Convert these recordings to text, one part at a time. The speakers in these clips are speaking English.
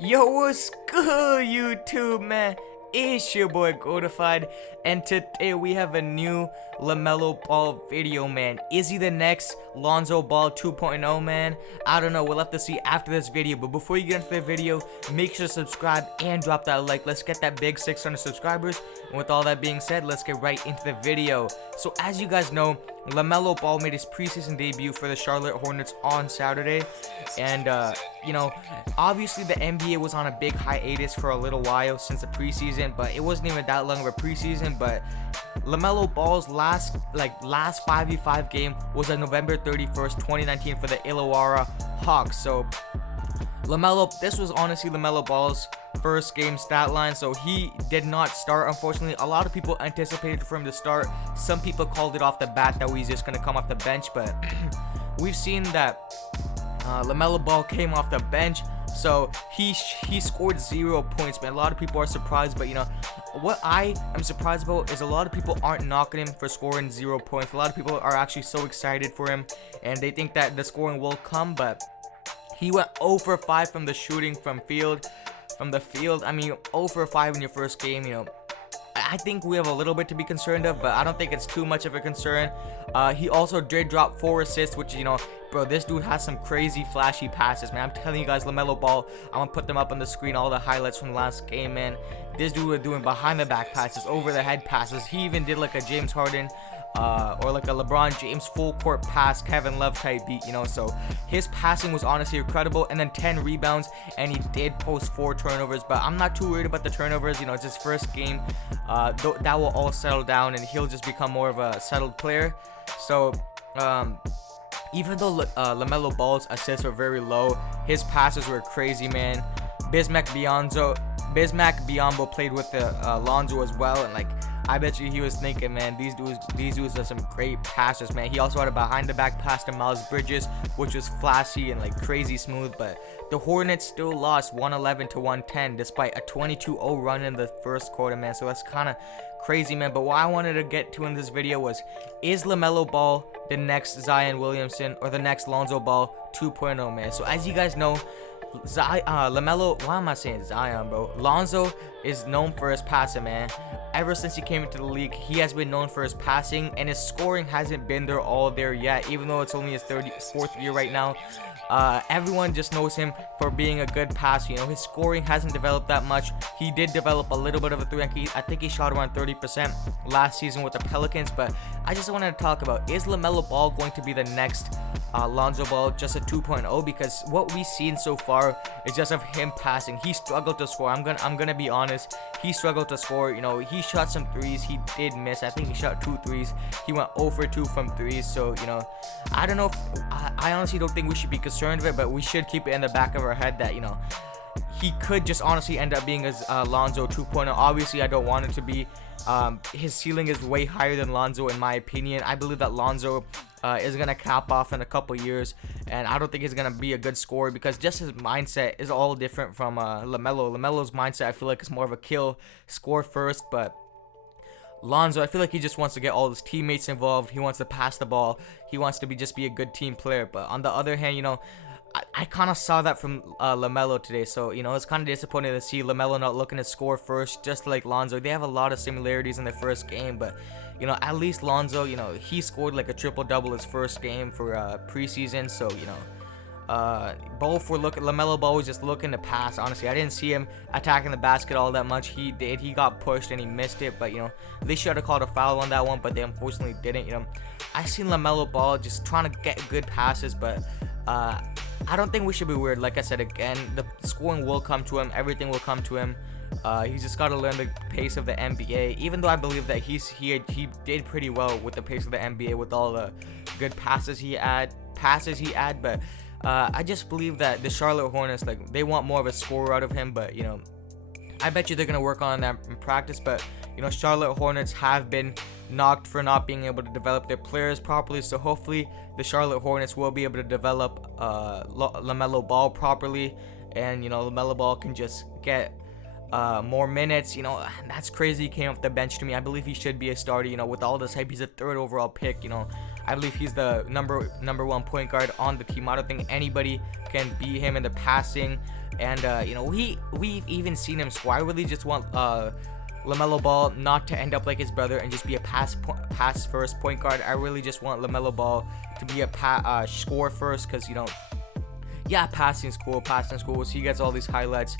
Yo, what's good, YouTube, man? It's your boy Godified, and today we have a new LaMelo Ball video, man. Is he the next Lonzo Ball 2.0, man? I don't know, we'll have to see after this video, but before you get into the video, make sure to subscribe and drop that like. Let's get that big 600 subscribers, and with all that being said, let's get right into the video. So as you guys know, LaMelo Ball made his preseason debut for the Charlotte Hornets on Saturday, and obviously the NBA was on a big hiatus for a little while since the preseason, but it wasn't even that long of a preseason. But LaMelo Ball's last 5v5 game was on November 31st, 2019 for the Illawarra Hawks. So this was honestly LaMelo Ball's first game stat line, so he did not start, unfortunately. A lot of people anticipated for him to start. Some people called it off the bat that he's just going to come off the bench, but we've seen that LaMelo Ball came off the bench, so he scored 0 points, man. A lot of people are surprised, but what I am surprised about is a lot of people aren't knocking him for scoring 0 points. A lot of people are actually so excited for him, and they think that the scoring will come, but he went 0 for 5 from the shooting from the field. I mean, 0 for 5 in your first game, I think we have a little bit to be concerned of, but I don't think it's too much of a concern. He also did drop 4 assists, which, bro, this dude has some crazy flashy passes, man. I'm telling you guys, LaMelo Ball, I'm gonna put them up on the screen, all the highlights from the last game, man. This dude was doing behind the back passes, over the head passes. He even did like a James Harden or like a LeBron James full court pass, Kevin Love type beat, so his passing was honestly incredible. And then 10 rebounds, and he did post 4 turnovers, but I'm not too worried about the turnovers. It's his first game. That will all settle down, and he'll just become more of a settled player. So even though LaMelo Ball's assists were very low, his passes were crazy, man. Bismack Biyombo played with Lonzo as well, and I bet you he was thinking, man, these dudes are some great passers, man. He also had a behind the back pass to Miles Bridges, which was flashy and crazy smooth, but the Hornets still lost 111 to 110 despite a 22-0 run in the first quarter, man. So that's kind of crazy, man. But what I wanted to get to in this video was, is LaMelo Ball the next Zion Williamson or the next Lonzo Ball 2.0, man? So as you guys know, LaMelo, why am I saying Zion, bro? Lonzo is known for his passing, man. Ever since he came into the league, he has been known for his passing, and his scoring hasn't been there yet, even though it's only his 4th year right now. Everyone just knows him for being a good passer. His scoring hasn't developed that much. He did develop a little bit of a 3. I think he shot around 30% last season with the Pelicans, but I just wanted to talk about, is LaMelo Ball going to be the next Lonzo Ball, just a 2.0? Because what we've seen so far is just of him passing. He struggled to score. I'm gonna be honest. He struggled to score. He shot some threes. He did miss. I think he shot 2 threes. He went 0 for 2 from threes. So I don't know. I honestly don't think we should be concerned of it, but we should keep it in the back of our head that he could just honestly end up being a Lonzo 2.0. Obviously, I don't want it to be. His ceiling is way higher than Lonzo, in my opinion. I believe that Lonzo is gonna cap off in a couple years, and I don't think he's gonna be a good scorer because just his mindset is all different from LaMelo. LaMelo's mindset, I feel like, is more of a kill, score first, but Lonzo, I feel like he just wants to get all his teammates involved. He wants to pass the ball. He wants to just be a good team player. But on the other hand, I kind of saw that from LaMelo today. So, it's kind of disappointing to see LaMelo not looking to score first, just like Lonzo. They have a lot of similarities in their first game, but, at least Lonzo, he scored like a triple-double his first game for preseason. So, both were LaMelo Ball was just looking to pass. Honestly, I didn't see him attacking the basket all that much. He got pushed and he missed it, but they should have called a foul on that one, but they unfortunately didn't. I seen LaMelo Ball just trying to get good passes, but I don't think we should be weird. Like I said again, the scoring will come to him. Everything will come to him. He's just got to learn the pace of the NBA. Even though I believe that he did pretty well with the pace of the NBA with all the good passes he had, but I just believe that the Charlotte Hornets, they want more of a scorer out of him. But I bet you they're gonna work on that in practice. But Charlotte Hornets have been knocked for not being able to develop their players properly. So hopefully the Charlotte Hornets will be able to develop LaMelo Ball properly, and LaMelo Ball can just get more minutes. That's crazy. He came off the bench to me. I believe he should be a starter. With all this hype, he's a 3rd overall pick. I believe he's the number one point guard on the team. I don't think anybody can beat him in the passing. And you know, we've even seen him score. I really just want LaMelo Ball not to end up like his brother and just be a pass first point guard. I really just want LaMelo Ball to be a score first, because, you know, yeah, passing is cool. So he gets all these highlights.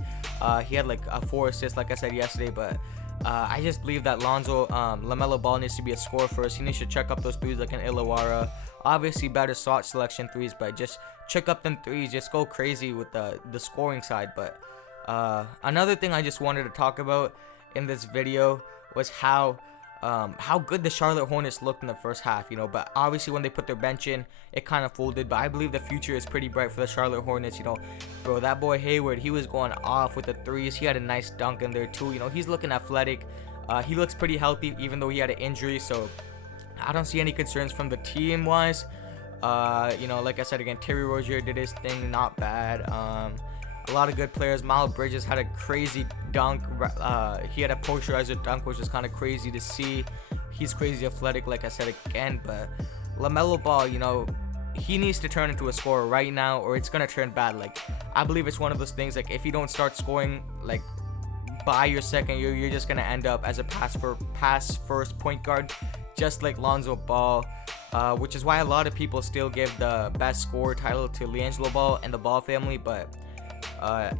He had like 4 assists, like I said yesterday, but I just believe that LaMelo Ball needs to be a scorer first. He needs to check up those threes like an Illawarra. Obviously, better shot selection threes, but just check up them threes. Just go crazy with the scoring side. But another thing I just wanted to talk about in this video was how good the Charlotte Hornets looked in the first half, you know. But obviously when they put their bench in, it kind of folded. But I believe the future is pretty bright for the Charlotte Hornets, you know. Bro, that boy Hayward, he was going off with the threes. He had a nice dunk in there too, you know. He's looking athletic. He looks pretty healthy, even though he had an injury, so I don't see any concerns from the team wise. You know, like I said again, Terry Rozier did his thing, not bad. A lot of good players. Miles Bridges had a crazy dunk. He had a posterizer dunk, which was kind of crazy to see. He's crazy athletic, like I said again. But LaMelo Ball, you know, he needs to turn into a scorer right now, or it's gonna turn bad. Like, I believe it's one of those things, like, if you don't start scoring like by your second year, you're just gonna end up as a pass first point guard, just like Lonzo Ball. Which is why a lot of people still give the best scorer title to LameLo Ball and the Ball family. But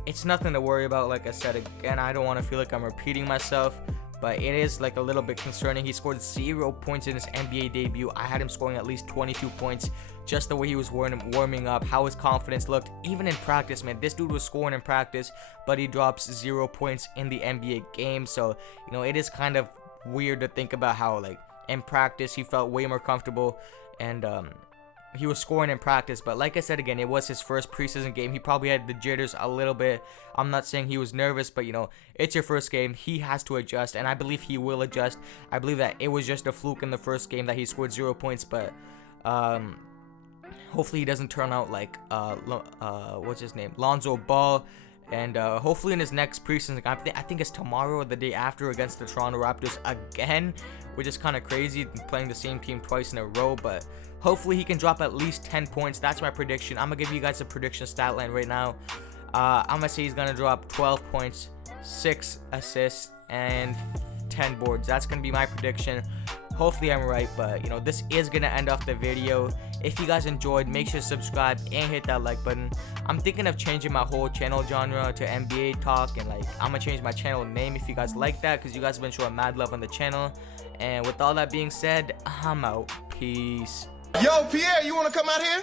it's nothing to worry about. Like I said again, I don't want to feel like I'm repeating myself, but it is like a little bit concerning. He scored 0 points in his NBA debut. I had him scoring at least 22 points, just the way he was warming up, how his confidence looked, even in practice, man. This dude was scoring in practice, but he drops 0 points in the NBA game. So, you know, it is kind of weird to think about how, like, in practice he felt way more comfortable, and he was scoring in practice. But like I said again, it was his first preseason game. He probably had the jitters a little bit. I'm not saying he was nervous, but, you know, it's your first game. He has to adjust, and I believe he will adjust. I believe that it was just a fluke in the first game that he scored 0 points, but hopefully he doesn't turn out like what's his name, Lonzo Ball. And hopefully in his next preseason, I think it's tomorrow or the day after, against the Toronto Raptors again, which is kind of crazy, playing the same team twice in a row. But hopefully he can drop at least 10 points. That's my prediction. I'm gonna give you guys a prediction stat line right now. I'm gonna say he's gonna drop 12 points, 6 assists, and 10 boards. That's gonna be my prediction. Hopefully I'm right, but, you know, this is gonna end off the video. If you guys enjoyed, make sure to subscribe and hit that like button. I'm thinking of changing my whole channel genre to NBA talk, and, like, I'm gonna change my channel name if you guys like that, because you guys have been showing mad love on the channel. And with all that being said, I'm out. Peace. Yo, Pierre, you wanna come out here?